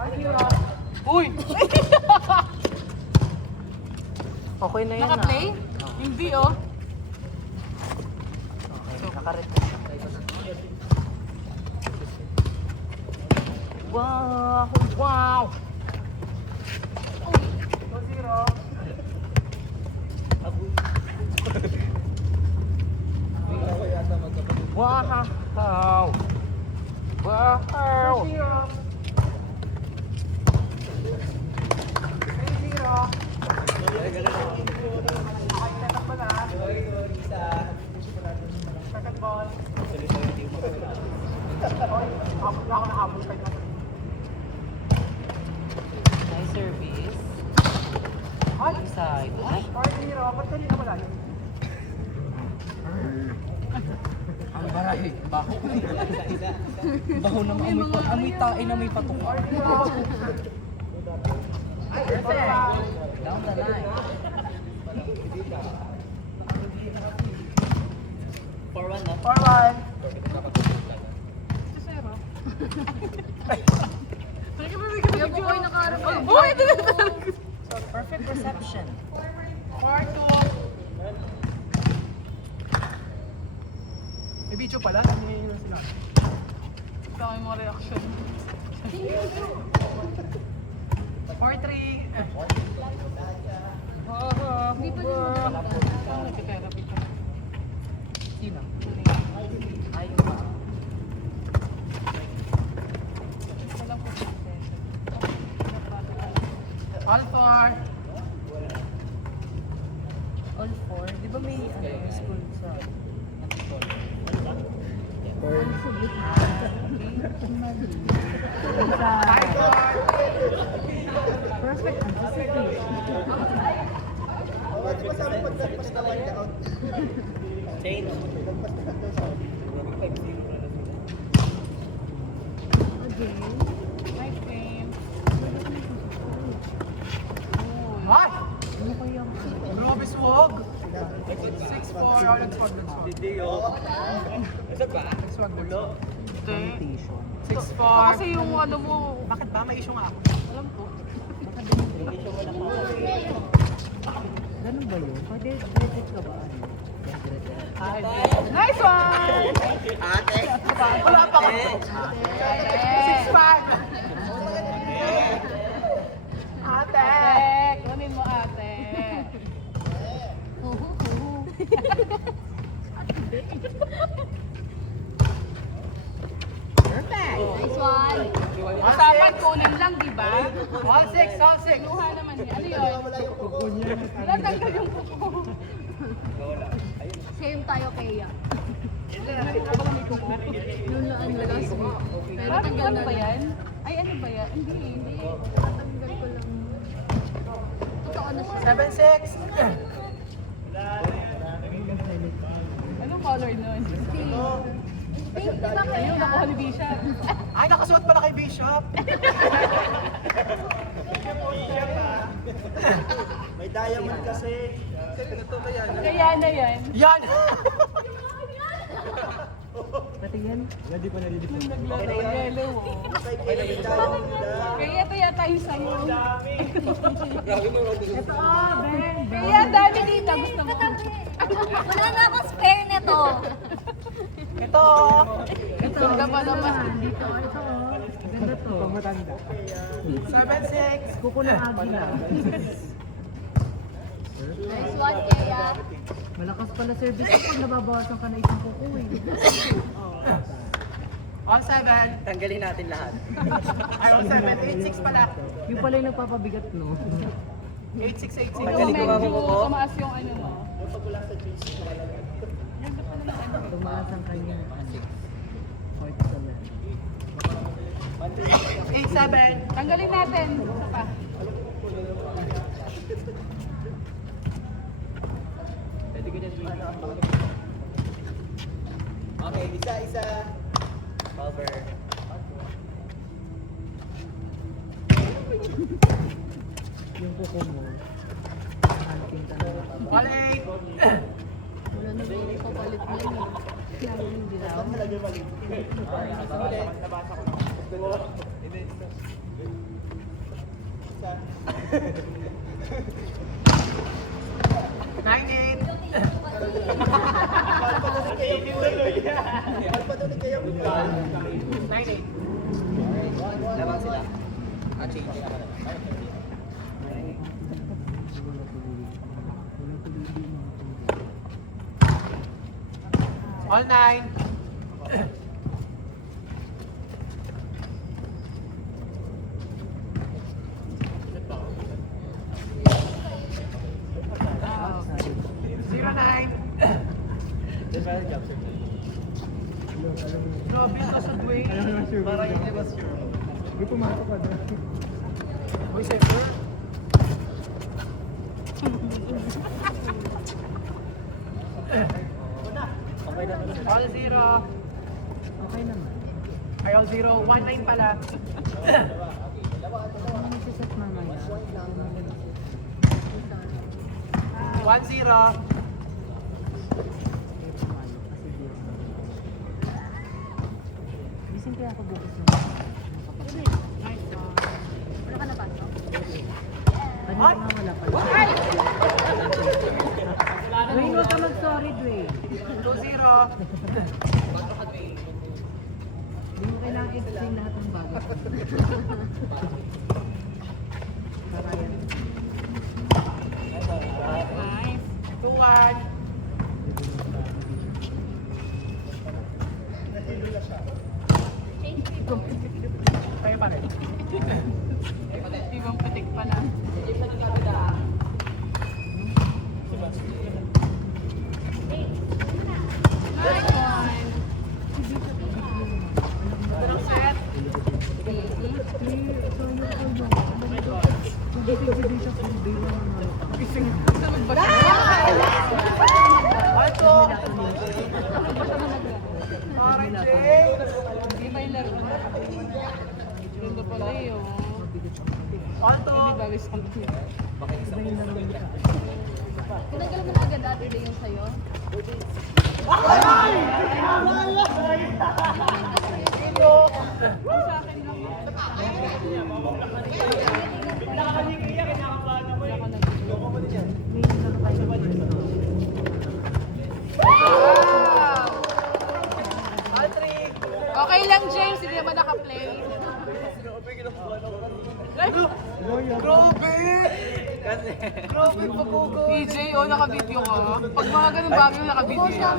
Uy! Okay na yun Naka-play? Hindi oh. Okay, nakaret. Wow! Wow! Wow! Wow! Nice service. Side. Ang baray. Baho. Baho naman. Amoy tae na may patok. Down the line. For one, no? For one. Perfect reception. May video pala, nangyayari sila. Ito ang mga reaction. 4-3. Hindi pa din nagka-therapy ka. Sino? Ay, Walang po success. All 4. all four. Di ba may school sa... Perfect anticipation. Nice game. Ay! Ano kaya? Grabe swag! 6-4. Let's swag. Let's swag. Meditation. 6-4. Kasi yung ano mo, Bakit ba? May issue nga ako. alam ko. Ganun ba yun? Pwede credit ka ba? Nice one! Wala pa ako. 6-5. Ate! Ate! Kunin mo ate. Nice one. Usapan kunin lang, di ba? All 6. Luha naman niya. Ano yun? Wala tanggal yung kuko. Same tayo kaya. Noon na ano last week. Pero Parang tanggal ano na ba lang. yan? Ay, ano ba yan? Hindi. Tanggal ko lang. Totoo na siya. 7-6. Anong color nun? Pink, di ba Ayun, kaya? nakuha ni Bishop. Ay, nakasuot pala kay Bishop. May diamond kasi. Kaya na yan. Yan! Pati yan? Naglaro, yellow. Oh. May diamond na. Kaya ito yata yung sa'yo. Ito Ben! Kaya dami dito. Gusto mo. Wala na akong spare nito. Ito. Ganda pa naman. Dito, ito oh. Ganda to. Pamatanda. 7-6. Kuko na agila. Nice one, kaya. Malakas pala service ko pag nababawasan ka na isang kuko eh. All 7. Tanggalin natin lahat. Ay, all 7. 8-6 pala. Yung pala yung nagpapabigat no. 8-6. Ikaw medyo tumaas yung ano mo. Tumaas ang kanya. 8-7. Tanggalin natin. Isa pa. Okay, isa-isa. Cover. Yung kuko mo. Hunting ka na. All 8. Wala na rin papalit na yun. Lalo yung dilaw. isa. 9-8. Palpatuloy kayo buhay. Palpatuloy kayo buhay. 9-8. Labang sila. Change. All 9. Zero 9. Grabe ka sa Dwayne. Parang hindi ba sure? May pumasok ka doon. Uy, siyempre. Okay na. All 0. Okay naman. Ay, all 0. 1-9 pala. Mag-set mamaya. 1-0. Gising kaya ako bukas na. Wala ka napasok? Kanina nga wala pa. Dwayne, huwag ka mag-sorry, Dwayne. 2-0. Hindi mo kailangan explain lahat ng bagay. Para yan. Nice. 2-1. Kayo pa rin. Ibang patik pa na. Nice one. Unang set. Gusto magbasa. Alto. Parang Jay. Hindi ba yung laro na? Ganda pala yun. Alto. Hindi ba gusto ko? Tinanggal mo na agad dati din yung sa'yo? Sa akin lang. All 3. Okay lang, James. Hindi naman naka-play. Grabe! Grabe, pag-ugo. PJ, oh, naka-video ka. Pag mga ganun bagay, naka-video yan.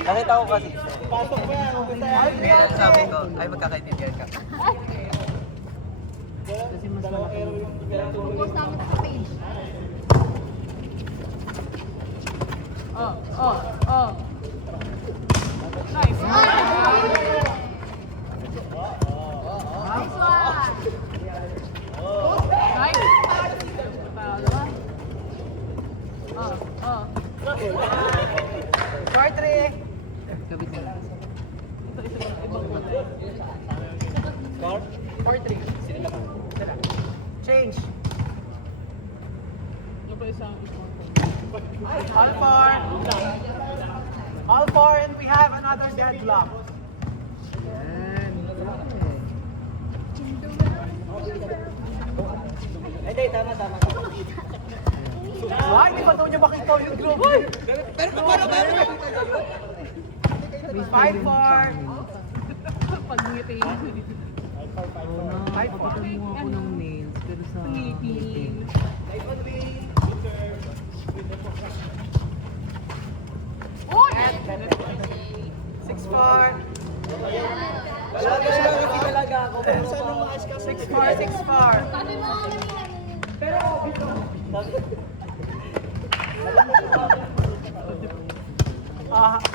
Nakita ko kasi. Pasok mo yan. Kaya sabi ko, ay magkakaintindihan ka. Kasi mas malaki. Post namin sa page. Oh, oh, oh. Nice. Nice one. Nice. Pangalawa. Oh, oh. Short 3. Kabit na lang. Ito, ibang kulay. 4-3. Change. Ano pa isang All 4. All 4 and we have another deadlock. Yan. Hindi, tama. Ay, di ba daw niya makita yung group? Pero paano? 5-4. pag-ngiti. Oo na, kapitan mo ako ng nails. Pero sa Ngipin. Uy! 6-4. Kasi talaga ako. Pero saan nung maayos ka? 6-4. Sabi mo,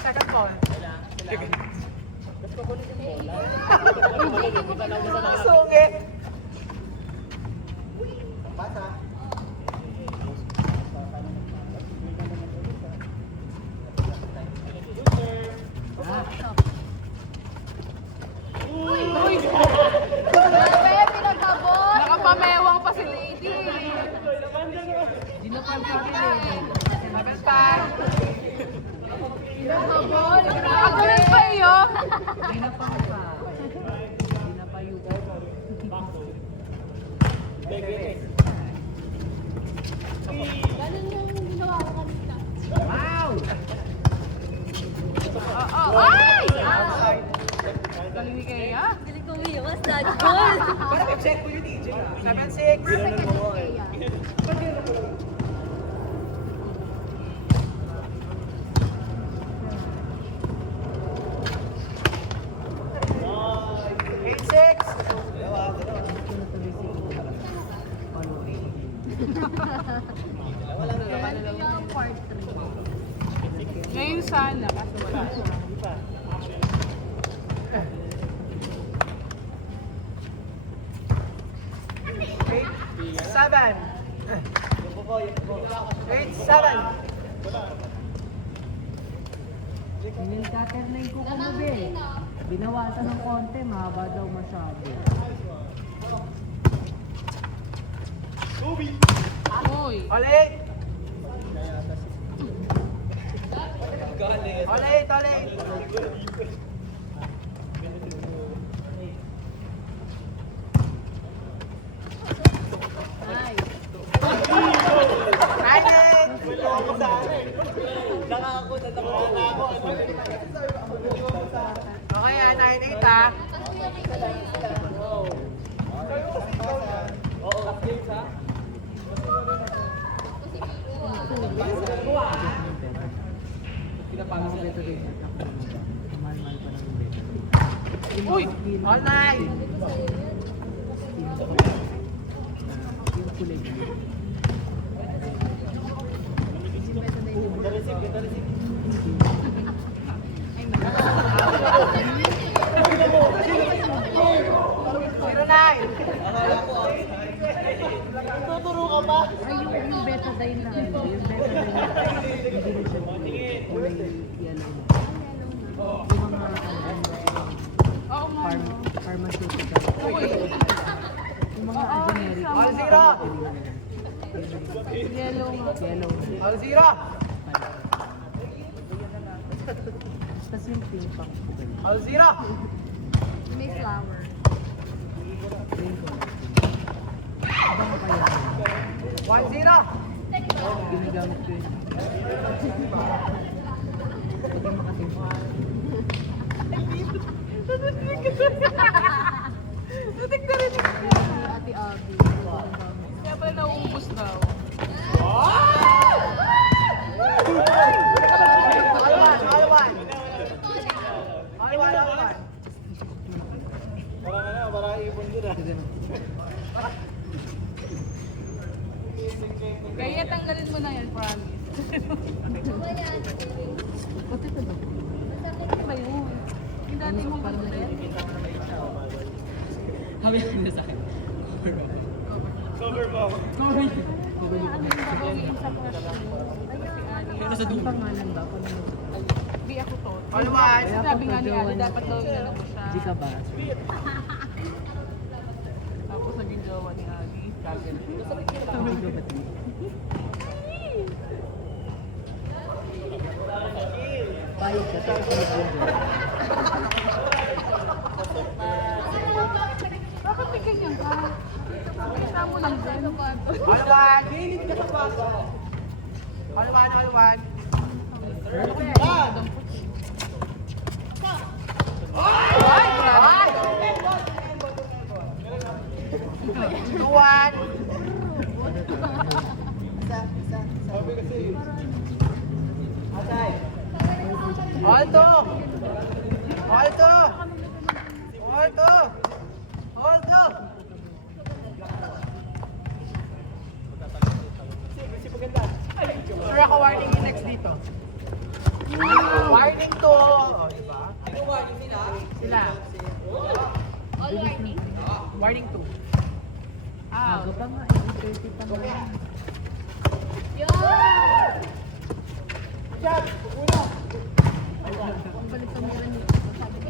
Second call. Sungit. Uy! Grabe, pinagkabot! Nakapamewang pa si Lady. Hindi na pa pagkakilin. Second pass. Pinagkabot! Nakagalan pa iyo! Hindi na pa pa. Hindi na pa Ganun yung ginawa ko kanina. Wow! Ay! Galing ni Kea. Galing ko umiwas, dodgeball. Parang i-check ko yun, EJ. 7-6. Perfect ka din, Kea. Eight, 6. Kaya yung part 3. Ngayon sana, kaso wala. Eight, 7. 8-7. Niltaternay ko kumubi. Binawasan ng konti, mahaba daw masyado. Uy! Ulit. Ulit, ulit. Ay. 9-8. Okay, 9-8 ah. Mga beto din. Mahal-mahal pa ng beto. Uy! All night! Yung kulay. Zero nine. Ay, yung betadine na ano, yung betadine na hindi rin siya kulay yellow na. Yung mga Oo nga, no. pharmaceutical. Yung mga generic. All zero. Yellow nga. Yellow na. All zero. Tapos yung pink pang kulay. All zero. May flower. Green color. Ibang pa yan. 1-0. Ginagamit ko yun. Pag yung makatimpa. Natik na rin. Ate Abby. Kaya pala nauubos daw. All one, all one. All one, all one. Kaya tanggalin mo na yan, promise. Pati ito ba? Ano ba yun? Yung dati mong pagkulit? Kami na sa akin. Ano yung babawiin sa crush mo? Pero sa dulo. Pangalan ba? Di ako to. All one. Sabi nga ni Ali, dapat daw inano mo siya. Di ka ba? Tapos naging jowa ni Ali. Kagano. Di ka ba? Bayad ka. Tapos nag-google. Bakit may ganyan ka? Kasama mo lang din. All one. All one, all one. Ay! Ay! 2-1. Alto! Alto! Alto! Alto! Sir, ako warning yung next dito. Warning to! O, diba? Ano warning sila? Sila. All warning. Warning to. Bago pa nga. 8:30 pa nga. Yan! Ang balik sa mura niyo. Sabi ko.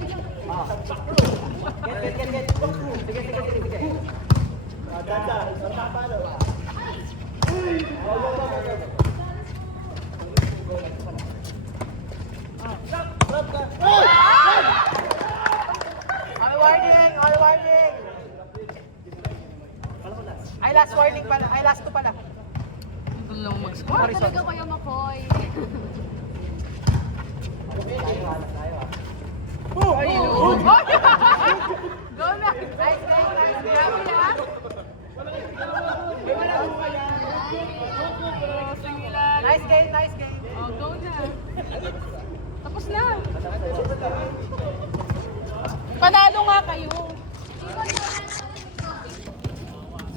All warning! All warning! I last warning pala. Ay, last 2 pala. Ito lang mag-score. Talaga Kuya Makoy. Go na! Nice, guys. Nice. Grabe ah! Nice game, nice game. Oh, go na! Tapos na! Panalo nga kayo! Iwan mo